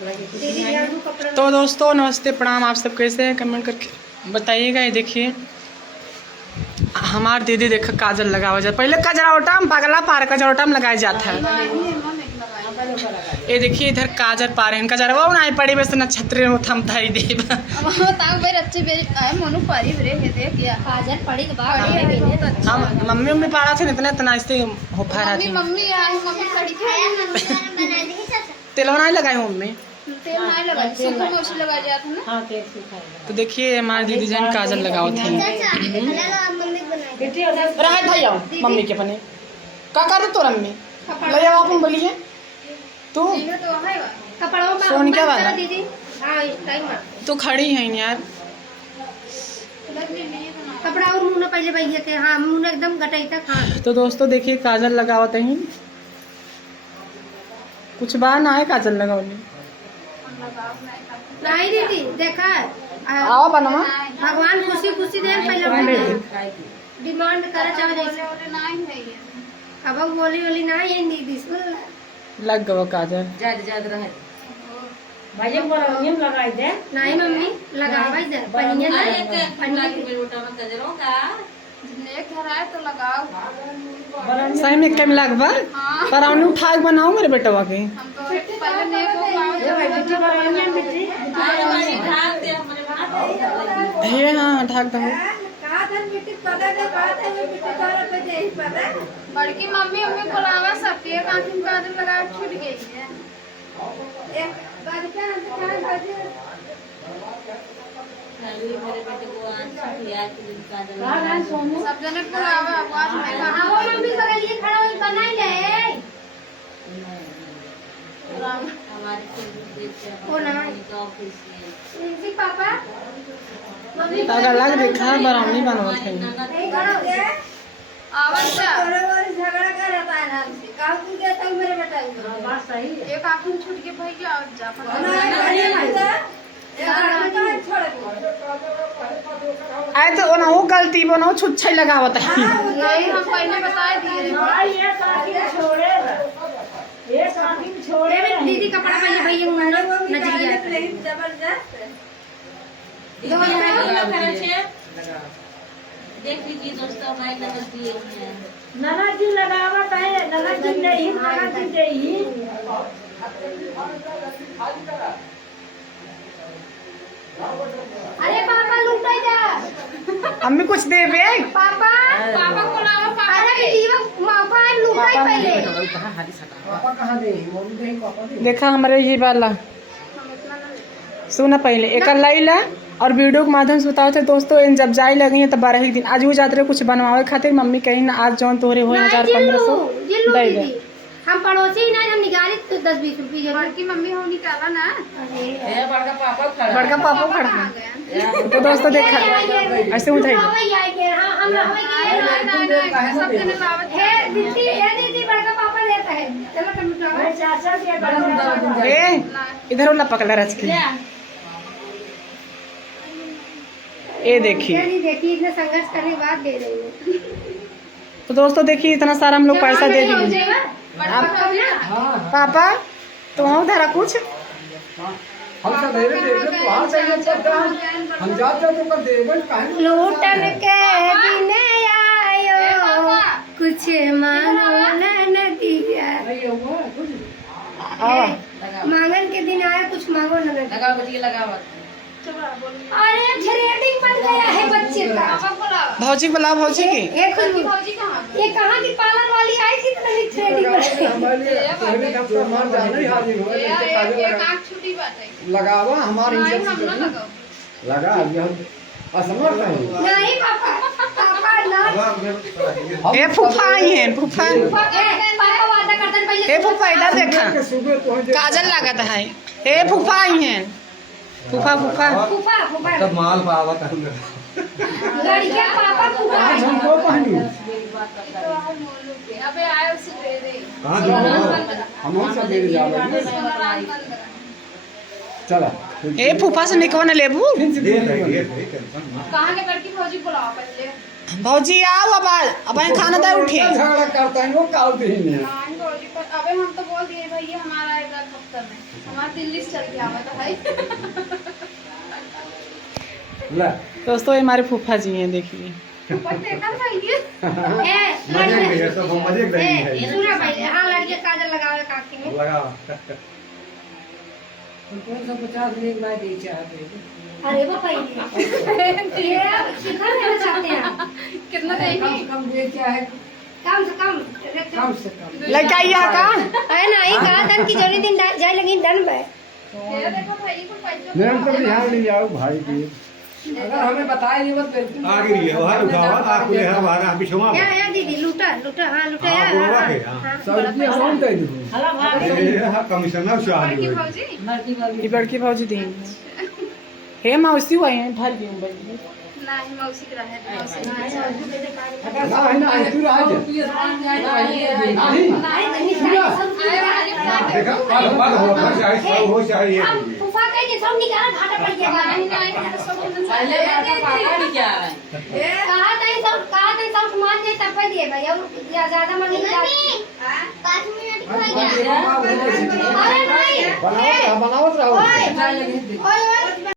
तो दोस्तों नमस्ते प्रणाम, आप सब कैसे हैं कमेंट करके बताइएगा। ये देखिए हमार दीदी देखो काजल लगावा जाए, पहले कजरावटा में पगला पार कजरावटा में लगाया जाता है। ये देखिए इधर काजल पार है कजरवा नहीं पड़ी बस न छतरे में थमता ही देव हम मम्मी मम्मी पारा थे इतना इतना इससे हो पा रहा थी। तेल नहीं लगाए मम्मी, तो देखिए हमारे दीदी जान काजल लगाओ थे। रहा भैया मम्मी के अपने का कर तो मम्मी ले आओ अपन बोलिए तू सोनिका वाला तू खड़ी है यार कपड़ा और मुंह पहले भैया के। हाँ मुंह एकदम गटाई तक। हाँ तो दोस्तों देखिए काजल लगावत ही कुछ बार ना है काजल लगावली नहीं दीदी देखा आओ बनवा भगवान खुशी खुशी दे पहले डिमांड करे चाहे जैसे अब बोली बोली ना ये दीदी सुन लग गवा काजल भैया बोला लगाई दे नहीं मम्मी लगावा दे पनिया ना तो लगाओ सही में कम लगवा पर हमने उठा के बनाओ मेरे बेटवा के। हम तो पहले नेक हे हाँ ढाक दो बड़की मम्मी मम्मी बुलावा सबके एक आँख में काजल लगा छूट गई है। सब जने बुलावा आवाज में मम्मी बगल खड़ा हो बनाई ले पापा अगर लग देखा बरामनी बनवा थे आवाज झगड़ा कर रहा है हमसे काकू के तक मेरे बेटा बात सही है। एक आँख में छूट के भैया और जा आए तो ना वो गलती बनाओ छुच्छे लगावत है। नहीं हम पहले बताए दिए भाई ये साथी छोड़े ये साथी छोड़े दीदी कपड़ा पहले भैया नजरिया जबरदस्त देख लीजिए दोस्तों हमारे नजर दिए हैं ननद जी लगावत है ननद जी नहीं ननद जी नहीं अरे पापा लूटा जा अम्मी कुछ दे बे पापा पापा को लावा पापा अरे दीदी पापा लूटा ही पहले देखा हमारे ये वाला सुना पहले एक लाइला और वीडियो के माध्यम से बताओ थे दोस्तों इन जब जाए लगी है तो 12 ही दिन आज वो जाते कुछ बनवावे खातिर मम्मी कहीं ना आज जौन तोरे हो 1500 दे दे। हम पड़ोसी ही नहीं हम निकाले तो 10-20 रुपये जरूर बड़की मम्मी हो निकाला ना बड़का पापा खड़ा है। तो दोस्तों देखा ऐसे उठाई सब जने लावत है दीदी बड़का पापा देता है चलो चाचा के ए इधर वाला पकड़ा रच के ये देखिए देखिए इतना संघर्ष करने के बाद दे रही हूँ। तो दोस्तों देखिए इतना सारा हम लोग पैसा दे दिए पापा तो वहाँ धरा कुछ लूटन के दिन आयो कुछ मांगो न दिया मांगन के दिन आया कुछ मांगो न दिया। अरे थ्रेडिंग बन गया है बच्चे का। भौजी बुलाओ भौजी की ये कहाँ की पार्लर वाली आई थी तो नहीं थ्रेडिंग एक आँख छूटी बात है लगावा हमारे नहीं हम ना लगाओ लगा असमर्थ है नहीं पापा पापा ना ए फूफा आई है फूफा पापा वादा करते हैं पहले ए फूफा इधर देखा काजल लागत है ए फूफा आई है फूफा फूफा फूफा फूफा तब माल पावा था लड़कियां पापा फूफा हमको पहनी तो हम बोलू के अबे आए उसे दे दे हां जो हम सब दे जावे चला ए फूफा से निकवा न लेबू कहां के लड़की फौजी बुलाओ पहले भौजी आओ अब खाना दे उठे झगड़ा करता है वो काल भी नहीं हाँ फौजी पर अबे हम तो बोल दिए भैया हमारा एक दफ्तर में हमारे दिल्ली से चल के आवा तो है ला दोस्तों ये हमारे फूफा जी हैं, देखिए। ऊपर देखा चाहिए मजे में ये सब हम मजे कर रही है सुना पहले हाँ लड़के काजल लगावे काकी में लगा अरे वो पहले ये कितना लेना चाहते हैं आप? कितना देंगे कम से कम लड़का यहाँ का है ना ही कहा धन की जोड़ी दिन जाए लगी धन में ये देखो भाई को पैसा निरंतर ध्यान नहीं जाओ भाई की अगर हमें बताए नहीं मत आगे रही है बाहर उठावा आपको ले है बाहर अभी छुमा या दीदी लूटा हाँ लूटा हाँ, यार बोलवा हाँ, के, हाँ, हाँ। हाँ। सब्जी हम दे दूँ हला भाभी ये है कमिश्नर शाह की फौजी ये बड़की भाजी देंगे। हे मौसी हुए हैं भर गई हूँ बड़ी। नहीं मौसी के रहे मौसी ना है ना तू राज देखा बाद हो चाहे हो चाहे ये अब फूफा कह के सब निकाला घाटा पड़ जाएगा कहा नहीं सब मान दे तब पे दिए भाई और या ज्यादा मांगे अरे नहीं बनावत रहो ओए